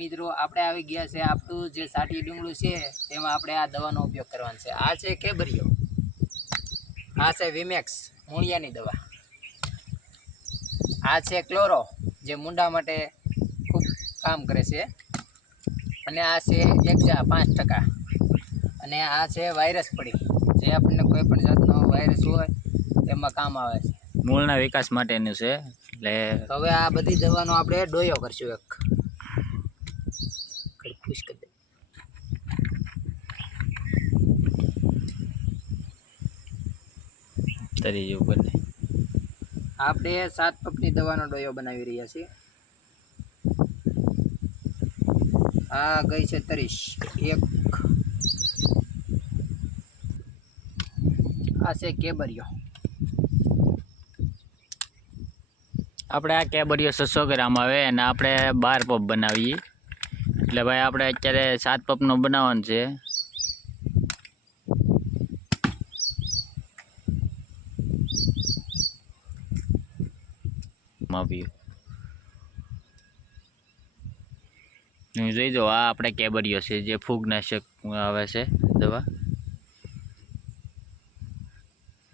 મિત્રો આપણે આવી ગયા છે આપણું જે સાટી ડુંગળું છે તેમાં આપણે આ દવાનો ઉપયોગ કરવાનો છે. આ છે કેબરિયો આ છે વિમેક્સ મૂળિયાની દવા. આ છે ક્લોરો જે મુંડા માટે ખૂબ કામ કરે છે. અને આ છે એકજા પાંચ ટકા. અને આ છે વાયરસ પડી. જે આપણને કોઈ પણ જાતનો વાયરસ હોય તેમાં કામ આવે છે. મૂળના વિકાસ માટેનું છે. એટલે હવે આ બધી દવાનો આપણે ડોયો કરશું એક. Push કરી દે. તરી જેવું બને. આપણે સાત પપની દવાનો ડોયો બનાવી રહ્યા છીએ. આ ગઈ છે ત્રીસ. એક. આ છે કેબરિયો. આપણે આ કેબરિયો છસો ગ્રામ આવે અને આપણે બાર પપ બનાવીએ. એટલે ભાઈ આપણે અત્યારે સાત પપનો બનાવવાનું છે. માપ્યું જોઈ જો આ આપણે કેબરીઓ છે જે ફૂગનાશક આવે છે દવા.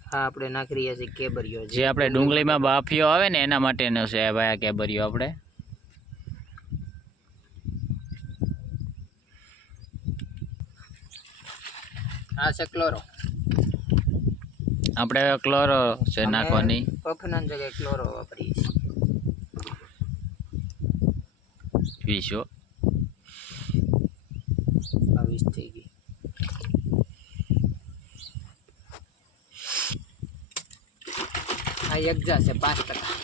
હા આપણે નાખી રહ્યા છીએ કેબરિયો જે આપણે ડુંગળીમાં બાફીઓ આવે ને એના માટેનો છે ભાઈ આ કેબરીઓ આપણે. આ છે ક્લોરો આપણે ક્લોરો છે નાખવાની. પફના જગ્યાએ ક્લોરો વાપરીએ છીએ. વીસો બાવીસ થઈ ગઈ. આ એક્ઝા છે પાંચ ટકા.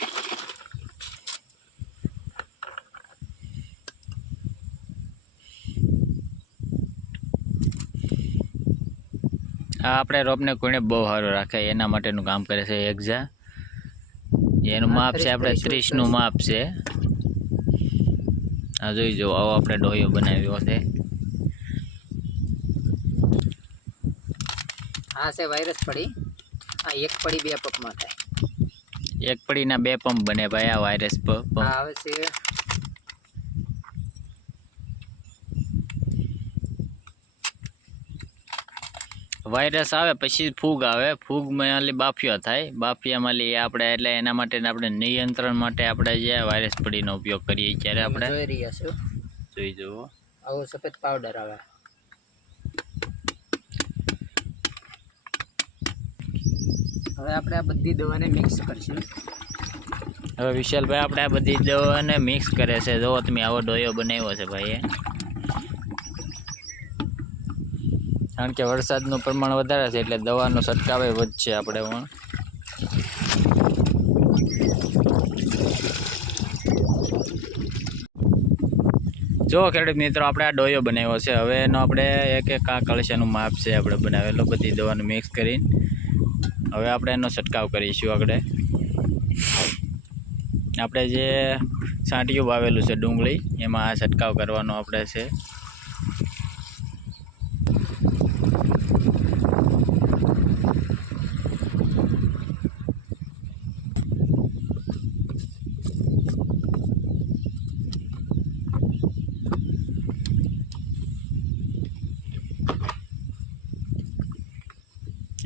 આ આપણે રોપને કોઈને બહુ સારું રાખે એના માટેનું કામ કરે છે એક્ઝા એનું માપ છે આપણે ત્રીસ ત્રીસનું માપ છે. આ જોઈ જુઓ આવો આપણે ડોયો બનાવ્યો છે. આ છે વાયરસ પડી. આ એક પડી બે પંપમાં થાય. એક પડીના બે પંપ બને ભાઈ આ વાયરસ પંપ. આવે છે. વાયરસ આવે પછી ફૂગ આવે. ફૂગમાં એટલે બાફિયા થાય. બાફિયામાં લઈએ આપણે એટલે એના માટે આપણે નિયંત્રણ માટે આપણે જે વાયરસ પડીનો ઉપયોગ કરીએ ત્યારે આપણે જોઈ રહ્યા છો. જોઈ જુઓ. આવો સફેદ પાવડર આવે. હવે આપણે આ બધી દવાને મિક્સ કરશું. હવે વિશાલભાઈ આપણે આ બધી દવાને મિક્સ કરે છે. જો તમે આવો ડોયો બનાવ્યો છે ભાઈએ. કારણ કે વરસાદનું પ્રમાણ વધારે છે એટલે દવાનો છંટકાવે વધશે આપણે પણ. જો ખેડૂત મિત્રો, આપણે આ ડોયો બનાવ્યો છે. હવે એનો આપણે એક એક આ કળશાનું માપ છે આપણે બનાવેલો, બધી દવાનું મિક્સ કરીને. હવે આપણે એનો છંટકાવ કરીશું આગળ. આપણે જે સાંટિયું વાવેલું છે ડુંગળી, એમાં આ છંટકાવ કરવાનો આપણે છે.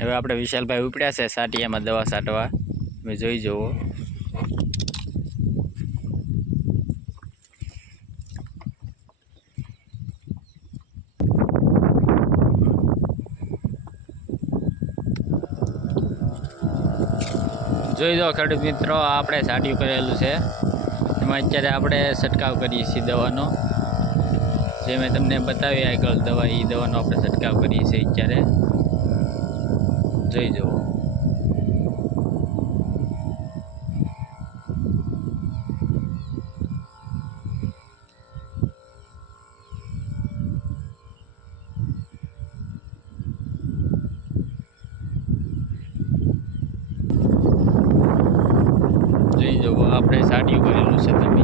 હવે આપણે વિશાલભાઈ ઉપડ્યા છે સાટિયામાં દવા છાંટવા તમે જોઈ જુઓ. જોઈ દો ખેડૂત મિત્રો, આપણે સાટિયું કરેલું છે. એમાં અત્યારે આપણે છંટકાવ કરીએ છીએ દવાનો. જે મેં તમને બતાવી આગળ દવા એ દવાનો આપણે છંટકાવ કરીએ છીએ અત્યારે. જોઈ જવું. જોઈ જવું. આપણે સાડીઓ કરેલું છે તમે.